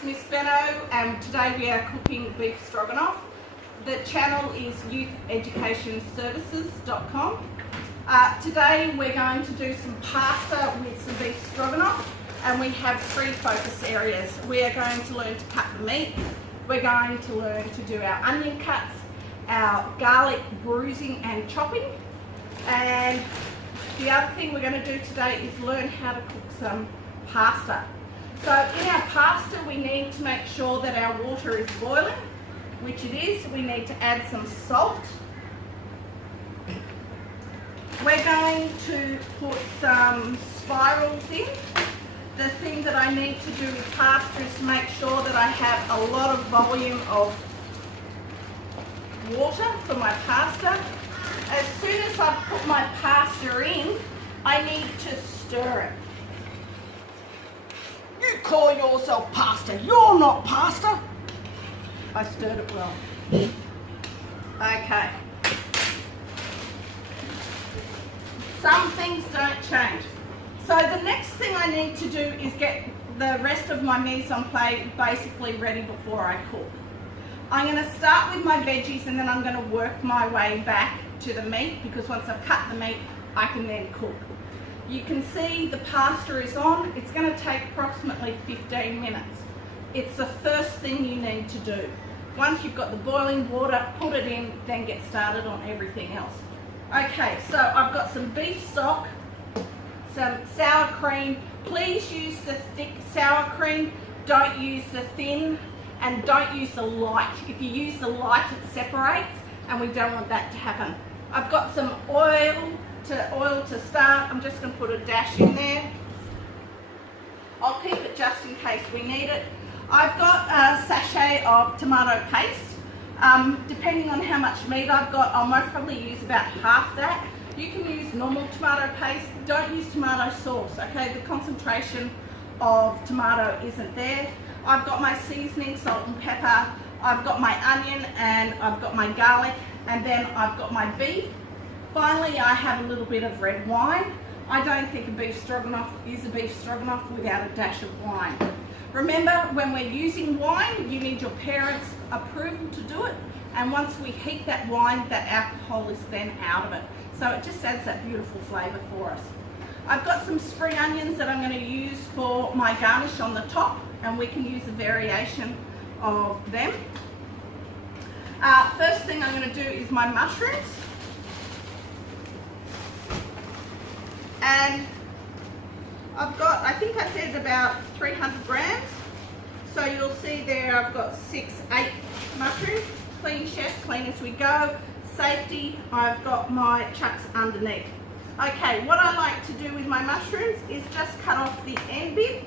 it's Miss Benno and today we are cooking beef stroganoff. The channel is youtheducationservices.com. Today we're going to do some pasta with some beef stroganoff and we have three focus areas. We are going to learn to cut the meat, we're going to learn to do our onion cuts, our garlic bruising and chopping, and the other thing we're going to do today is learn how to cook some pasta. So in our pasta we need to make sure that our water is boiling, which it is. We need to add some salt. We're going to put some spirals in. The thing that I need to do with pasta is to make sure that I have a lot of volume of water for my pasta. As soon as I put my pasta in, I need to stir it. You call yourself pasta, you're not pasta. I stirred it well. Okay. Some things don't change. So the next thing I need to do is get the rest of my mise en place basically ready before I cook. I'm going to start with my veggies and then I'm going to work my way back to the meat, because once I've cut the meat I can then cook. You can see the pasta is on. It's going to take approximately 15 minutes. It's the first thing you need to do. Once you've got the boiling water, put it in, then get started on everything else. Okay, so I've got some beef stock, some sour cream. Please use the thick sour cream, don't use the thin, and don't use the light. If you use the light it separates and we don't want that to happen. I've got some oil to start. I'm just going to put a dash in there. I'll keep it just in case we need it. I've got a sachet of tomato paste. Depending on how much meat I've got, I'll most probably use about half that. You can use normal tomato paste. Don't use tomato sauce, okay? The concentration of tomato isn't there. I've got my seasoning, salt and pepper. I've got my onion and I've got my garlic, and then I've got my beef. Finally, I have a little bit of red wine. I don't think a beef stroganoff is a beef stroganoff without a dash of wine. Remember, when we're using wine, you need your parents' approval to do it. And once we heat that wine, that alcohol is then out of it. So it just adds that beautiful flavour for us. I've got some spring onions that I'm going to use for my garnish on the top, and we can use a variation of them. First thing I'm going to do is my mushrooms. And I've got, I think I said about 300 grams. So you'll see there I've got 8 mushrooms. Clean chef, clean as we go. Safety, I've got my chucks underneath. Okay, what I like to do with my mushrooms is just cut off the end bit.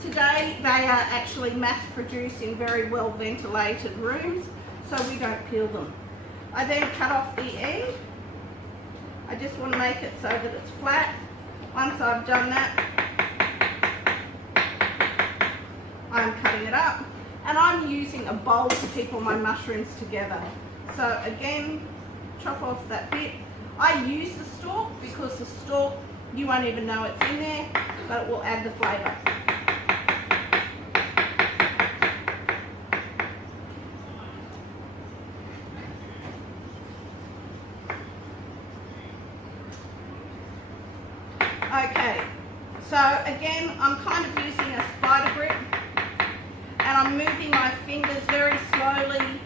Today they are actually mass produced in very well ventilated rooms, so we don't peel them. I then cut off the end. I just want to make it so that it's flat. Once I've done that, I'm cutting it up, and I'm using a bowl to keep all my mushrooms together. So again, chop off that bit. I use the stalk because the stalk, you won't even know it's in there, but it will add the flavour. Okay, so again, I'm kind of using a spider grip, and I'm moving my fingers very slowly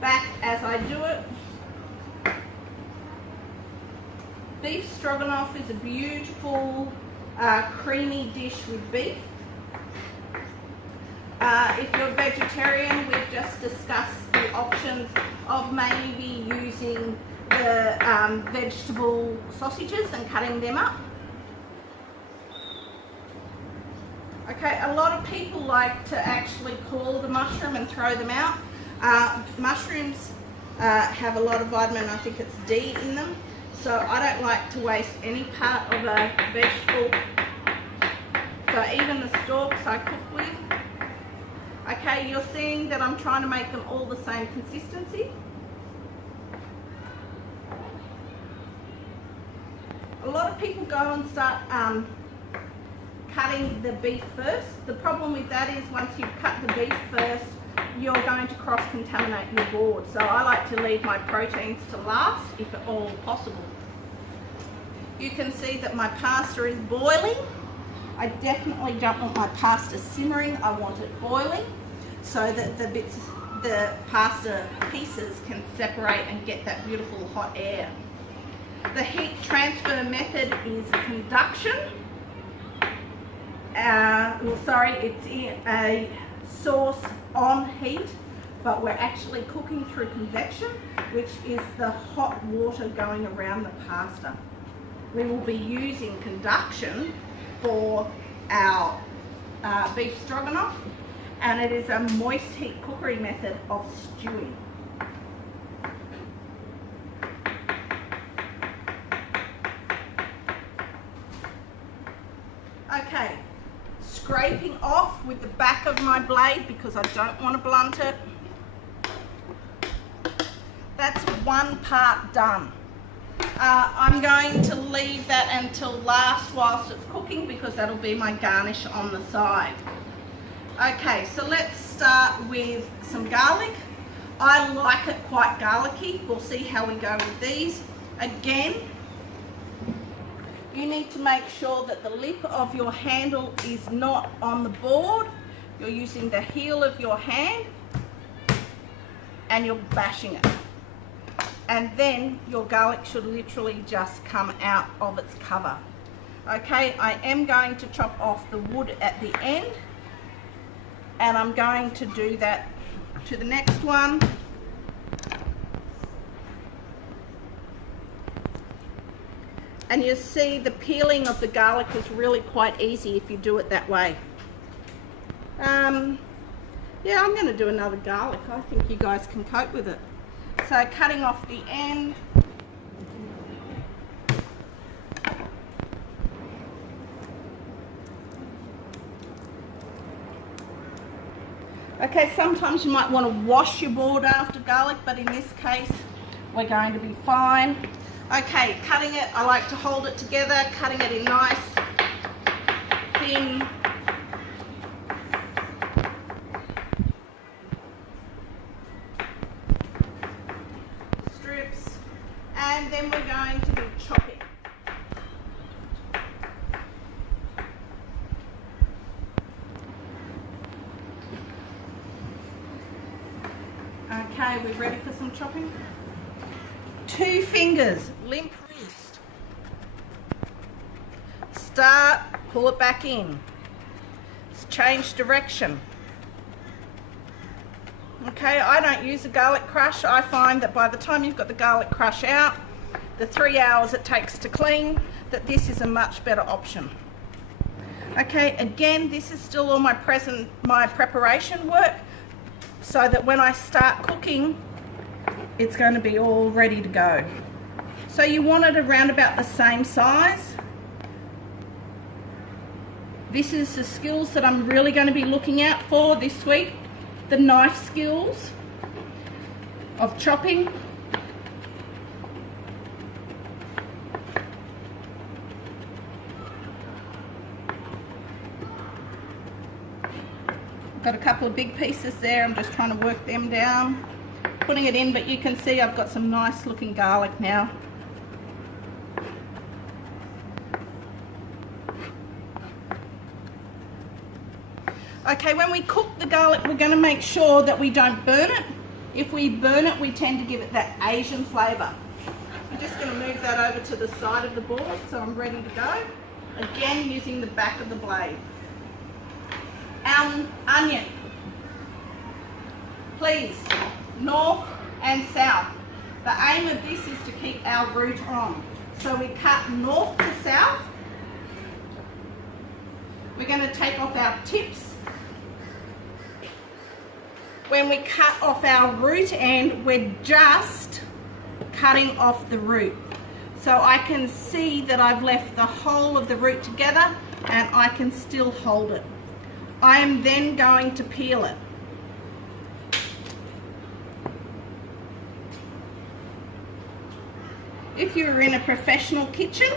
back as I do it. Beef stroganoff is a beautiful, creamy dish with beef. If you're vegetarian, we've just discussed the options of maybe using the vegetable sausages and cutting them up. Okay, a lot of people like to actually core the mushroom and throw them out. Mushrooms have a lot of vitamin, I think it's D in them, so I don't like to waste any part of a vegetable. So even the stalks I cook with. Okay, you're seeing that I'm trying to make them all the same consistency. A lot of people go and start cutting the beef first. The problem with that is once you've cut the beef first, you're going to cross-contaminate your board. So I like to leave my proteins to last, if at all possible. You can see that my pasta is boiling. I definitely don't want my pasta simmering. I want it boiling so that the pasta pieces can separate and get that beautiful hot air. The heat transfer method is conduction. It's in a sauce on heat, but we're actually cooking through convection, which is the hot water going around the pasta. We will be using conduction for our beef stroganoff, and it is a moist heat cookery method of stewing. Okay, scraping off with the back of my blade because I don't want to blunt it. That's one part done. I'm going to leave that until last whilst it's cooking because that'll be my garnish on the side. Okay, so let's start with some garlic. I like it quite garlicky. We'll see how we go with these. Again, you need to make sure that the lip of your handle is not on the board. You're using the heel of your hand and you're bashing it. And then your garlic should literally just come out of its cover. Okay, I am going to chop off the wood at the end, and I'm going to do that to the next one. And you see the peeling of the garlic is really quite easy if you do it that way. Yeah, I'm going to do another garlic. I think you guys can cope with it. So cutting off the end. Okay, sometimes you might want to wash your board after garlic, but in this case, we're going to be fine. Okay, cutting it, I like to hold it together, cutting it in nice, thin, strips, and then we're going to be chopping. Okay, we ready for some chopping? 2 fingers, limp wrist. Start, pull it back in. Change direction. Okay, I don't use a garlic crush. I find that by the time you've got the garlic crush out, the 3 hours it takes to clean, that this is a much better option. Okay, again, this is still all my preparation work, so that when I start cooking, it's going to be all ready to go. So you want it around about the same size. This is the skills that I'm really going to be looking out for this week. The knife skills of chopping. Got a couple of big pieces there. I'm just trying to work them down. Putting it in, but you can see I've got some nice looking garlic now. Okay, when we cook the garlic, we're going to make sure that we don't burn it. If we burn it, we tend to give it that Asian flavour. I'm just going to move that over to the side of the board so I'm ready to go. Again, using the back of the blade. Onion. Please, north and south. The aim of this is to keep our root on. So we cut north to south. We're going to take off our tips. When we cut off our root end, we're just cutting off the root. So I can see that I've left the whole of the root together and I can still hold it. I am then going to peel it. If you're in a professional kitchen,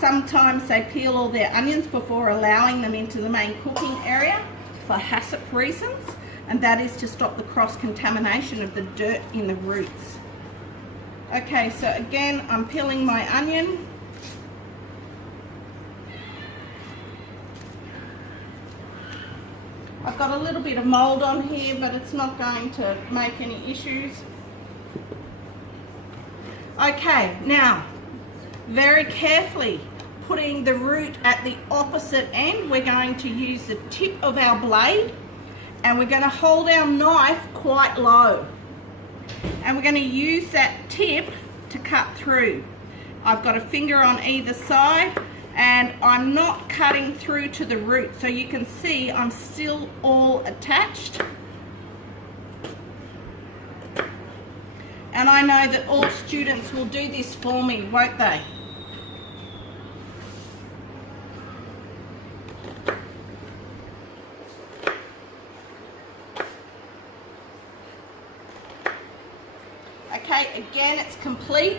sometimes they peel all their onions before allowing them into the main cooking area for HACCP reasons, and that is to stop the cross-contamination of the dirt in the roots. Okay, so again, I'm peeling my onion. I've got a little bit of mold on here, but it's not going to make any issues. Okay, now, very carefully putting the root at the opposite end, we're going to use the tip of our blade and we're going to hold our knife quite low. And we're going to use that tip to cut through. I've got a finger on either side and I'm not cutting through to the root, so you can see I'm still all attached. And I know that all students will do this for me, won't they? Okay, again, it's complete.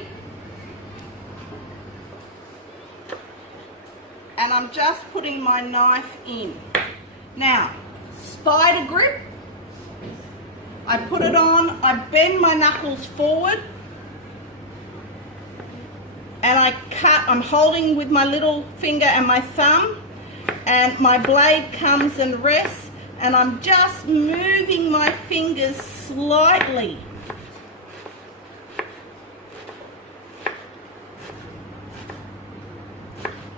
And I'm just putting my knife in. Now, spider grip. I put it on, I bend my knuckles forward, and I cut. I'm holding with my little finger and my thumb, and my blade comes and rests, and I'm just moving my fingers slightly.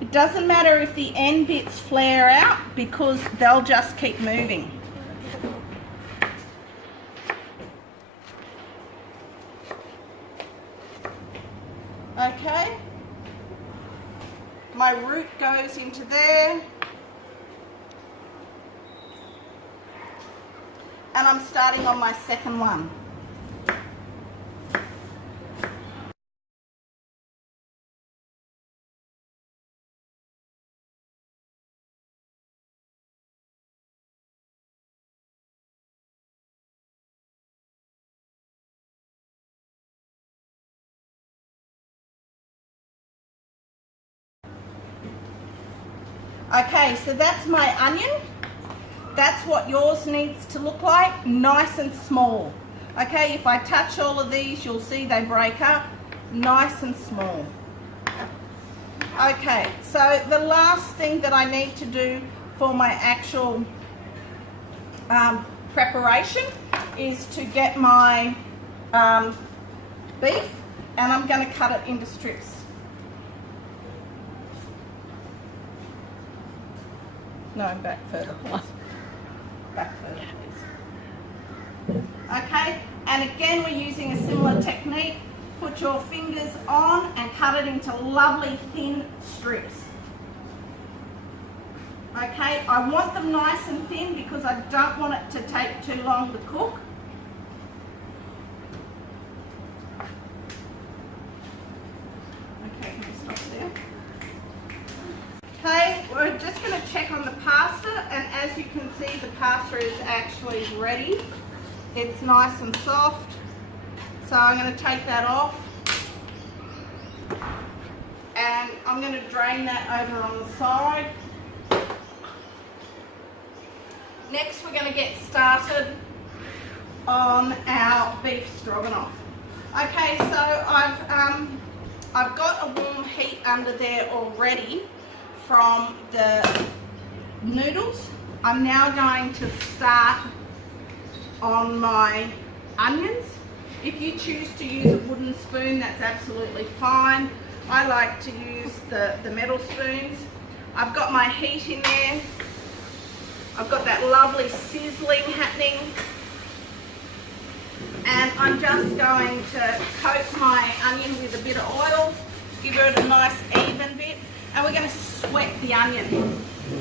It doesn't matter if the end bits flare out because they'll just keep moving. Okay, my root goes into there, and I'm starting on my second one. Okay, so that's my onion. That's what yours needs to look like, nice and small. Okay, if I touch all of these, you'll see they break up, nice and small. Okay, so the last thing that I need to do for my actual preparation is to get my beef, and I'm going to cut it into strips. No, back further, please. Back further, please. Okay, and again we're using a similar technique. Put your fingers on and cut it into lovely thin strips. Okay, I want them nice and thin because I don't want it to take too long to cook. Okay, can we stop there? Okay, we're just going to check on the pasta, and as you can see the pasta is actually ready. It's nice and soft, so I'm going to take that off and I'm going to drain that over on the side. Next we're going to get started on our beef stroganoff. Okay, so I've got a warm heat under there already from the noodles. I'm now going to start on my onions. If you choose to use a wooden spoon, that's absolutely fine. I like to use the metal spoons. I've got my heat in there. I've got that lovely sizzling happening. And I'm just going to coat my onion with a bit of oil, give it a nice even bit. And we're going to sweat the onion.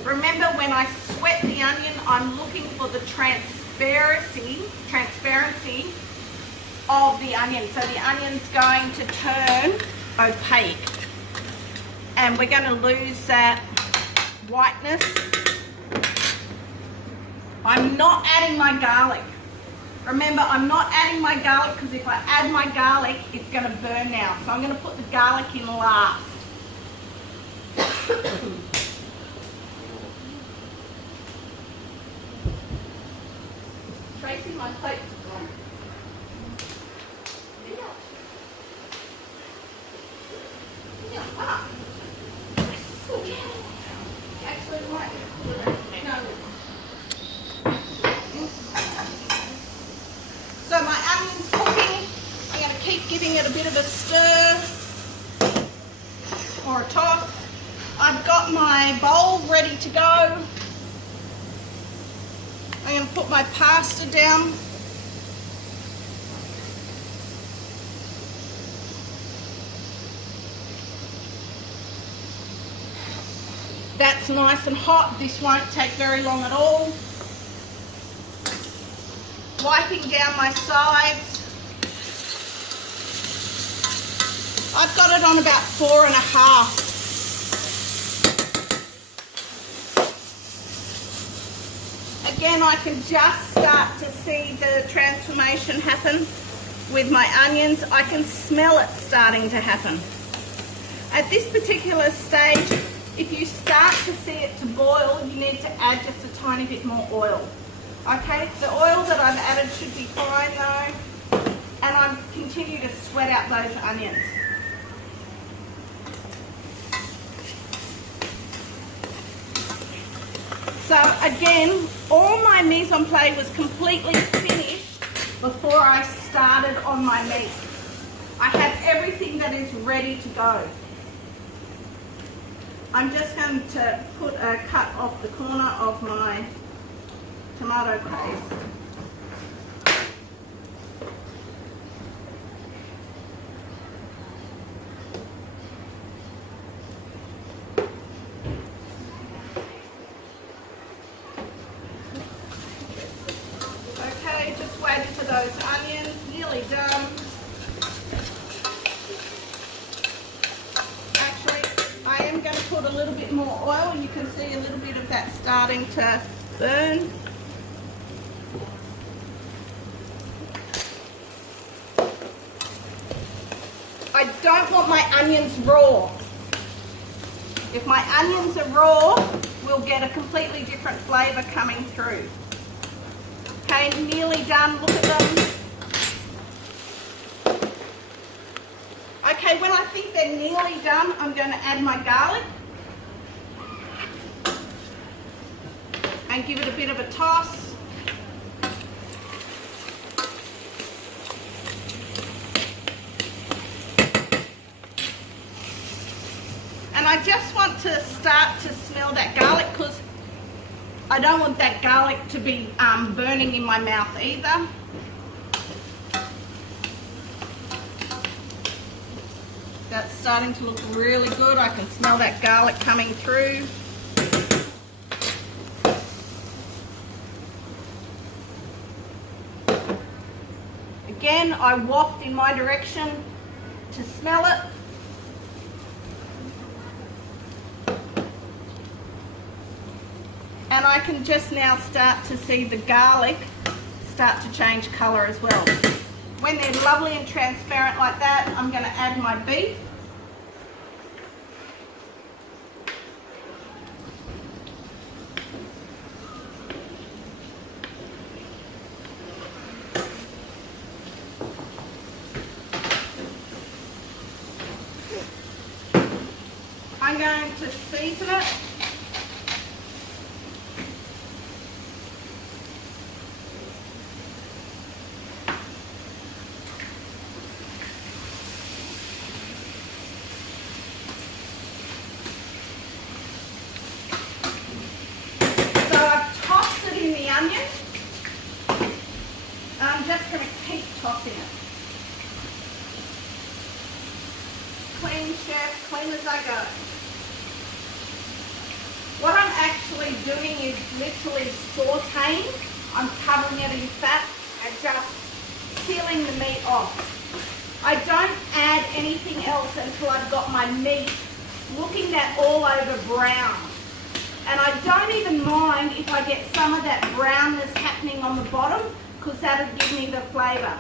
Remember, when I sweat the onion, I'm looking for the transparency of the onion. So the onion's going to turn opaque. And we're going to lose that whiteness. I'm not adding my garlic. Remember, I'm not adding my garlic because if I add my garlic, it's going to burn now. So I'm going to put the garlic in last. my plates are gone. Yeah. Ah. Actually, it might no. So my onion's cooking. I'm going to keep giving it a bit of a stir or a toss. I've got my bowl ready to go. I'm going to put my pasta down. That's nice and hot. This won't take very long at all. Wiping down my sides. I've got it on about 4.5. Again, I can just start to see the transformation happen with my onions. I can smell it starting to happen. At this particular stage, if you start to see it to boil, you need to add just a tiny bit more oil. Okay, the oil that I've added should be fine though, and I'm continue to sweat out those onions. So again, all my mise en place was completely finished before I started on my meat. I have everything that is ready to go. I'm just going to put a cut off the corner of my tomato paste. Okay, just wait for those onions, nearly done. I am going to put a little bit more oil. You can see a little bit of that starting to burn. I don't want my onions raw. If my onions are raw, we'll get a completely different flavour coming through. Okay, nearly done. Look at them. Okay, when I think they're nearly done, I'm going to add my garlic and give it a bit of a toss. And I just want to start to smell that garlic because I don't want that garlic to be burning in my mouth either. That's starting to look really good. I can smell that garlic coming through. Again, I waft in my direction to smell it. And I can just now start to see the garlic start to change colour as well. When they're lovely and transparent like that, I'm going to add my beef. I'm going to season it. I'm just going to keep tossing it. Clean, chef, clean as I go. What I'm actually doing is literally sauteing. I'm covering it in fat and just peeling the meat off. I don't add anything else until I've got my meat looking that all over brown. And I don't even mind if I get some of that brownness happening on the bottom because that'll give me the flavour.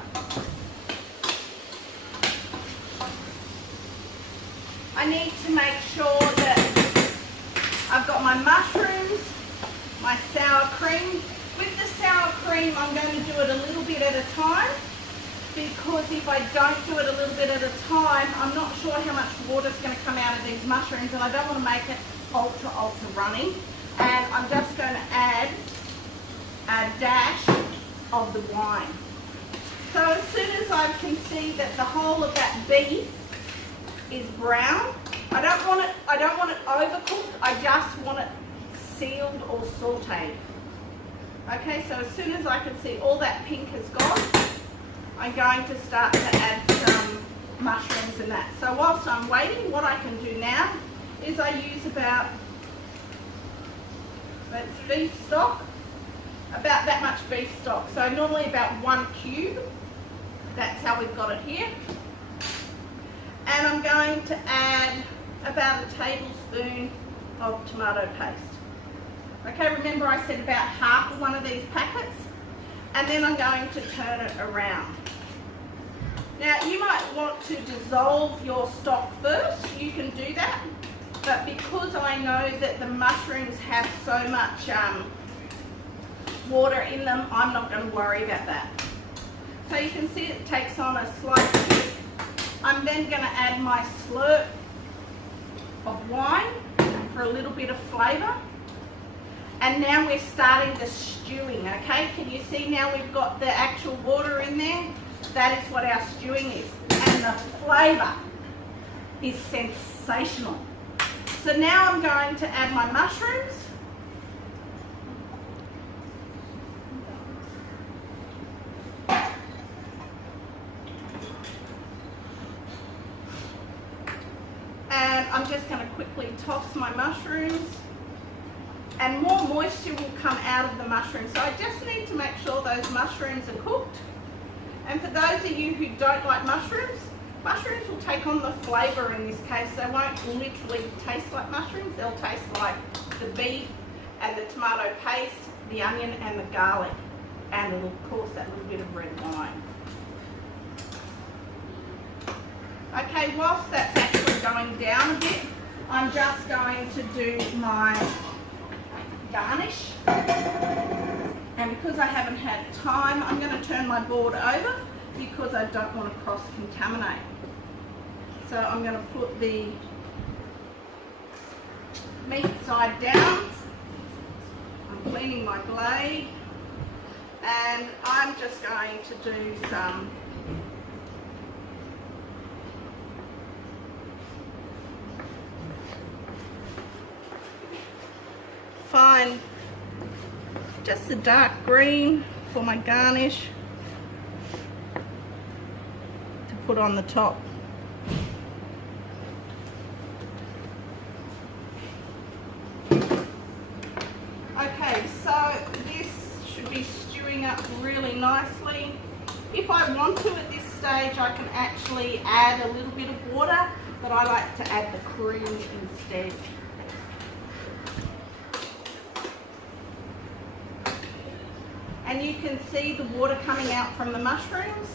I need to make sure that I've got my mushrooms, my sour cream. With the sour cream, I'm going to do it a little bit at a time, because if I don't do it a little bit at a time, I'm not sure how much water is going to come out of these mushrooms, and I don't want to make it ultra runny. And I'm just going to add a dash of the wine. So as soon as I can see that the whole of that beef is brown, I don't want it overcooked, I just want it sealed or sauteed. Okay, so as soon as I can see all that pink has gone, I'm going to start to add some mushrooms in that. So whilst I'm waiting, what I can do now is I use about, that's beef stock, about that much beef stock. So normally about 1 cube. That's how we've got it here. And I'm going to add about a tablespoon of tomato paste. Okay, remember I said about half of one of these packets. And then I'm going to turn it around. Now you might want to dissolve your stock first, you can do that. But because I know that the mushrooms have so much water in them, I'm not going to worry about that. So you can see it takes on a slight kick. I'm then going to add my slurp of wine for a little bit of flavour. And now we're starting the stewing, okay? Can you see now we've got the actual water in there? That is what our stewing is. And the flavour is sensational. So now I'm going to add my mushrooms. And I'm just going to quickly toss my mushrooms. And more moisture will come out of the mushrooms. So I just need to make sure those mushrooms are cooked. And for those of you who don't like mushrooms, mushrooms will take on the flavour in this case. They won't literally taste like mushrooms. They'll taste like the beef and the tomato paste, the onion and the garlic. And of course that little bit of red wine. Okay, whilst that's actually going down a bit, I'm just going to do my garnish. And because I haven't had time, I'm going to turn my board over because I don't want to cross-contaminate. So I'm going to put the meat side down. I'm cleaning my blade. And I'm just going to do some fine, just a dark green for my garnish to put on the top. Okay, so this should be stewing up really nicely. If I want to at this stage, I can actually add a little bit of water, but I like to add the cream instead. And you can see the water coming out from the mushrooms.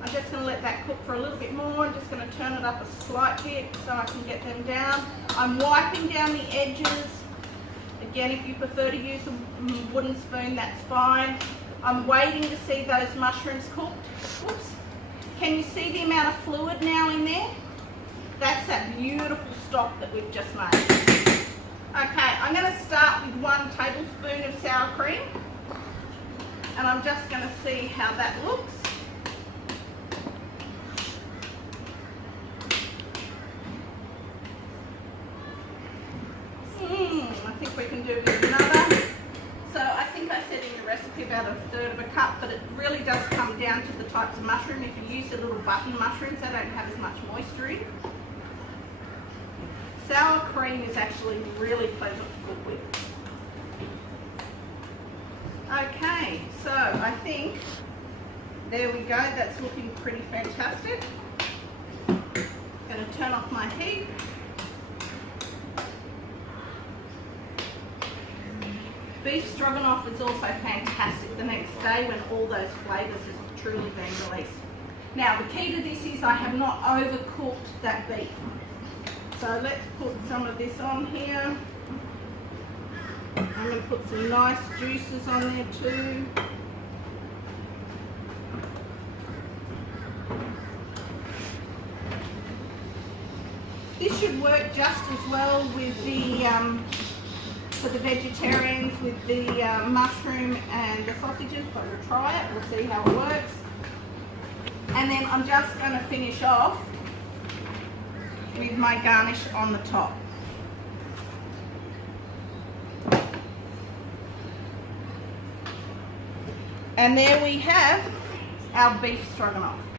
I'm just going to let that cook for a little bit more. I'm just going to turn it up a slight bit so I can get them down. I'm wiping down the edges. Again, if you prefer to use a wooden spoon, that's fine. I'm waiting to see those mushrooms cooked. Oops. Can you see the amount of fluid now in there? That's that beautiful stock that we've just made. Okay, I'm going to start with 1 tablespoon of sour cream. And I'm just going to see how that looks. I think we can do with another. So I think I said in the recipe about 1/3 of a cup, but it really does come down to the types of mushroom. If you use the little button mushrooms, they don't have as much moisture in. Sour cream is actually really pleasant to cook with. Okay, so I think, there we go, that's looking pretty fantastic. I'm going to turn off my heat. Beef stroganoff is also fantastic the next day when all those flavours have truly been released. Now the key to this is I have not overcooked that beef. So let's put some of this on here. I'm going to put some nice juices on there too. This should work just as well with the for the vegetarians with the mushroom and the sausages, but we'll try it. We'll see how it works. And then I'm just going to finish off with my garnish on the top. And there we have our beef stroganoff.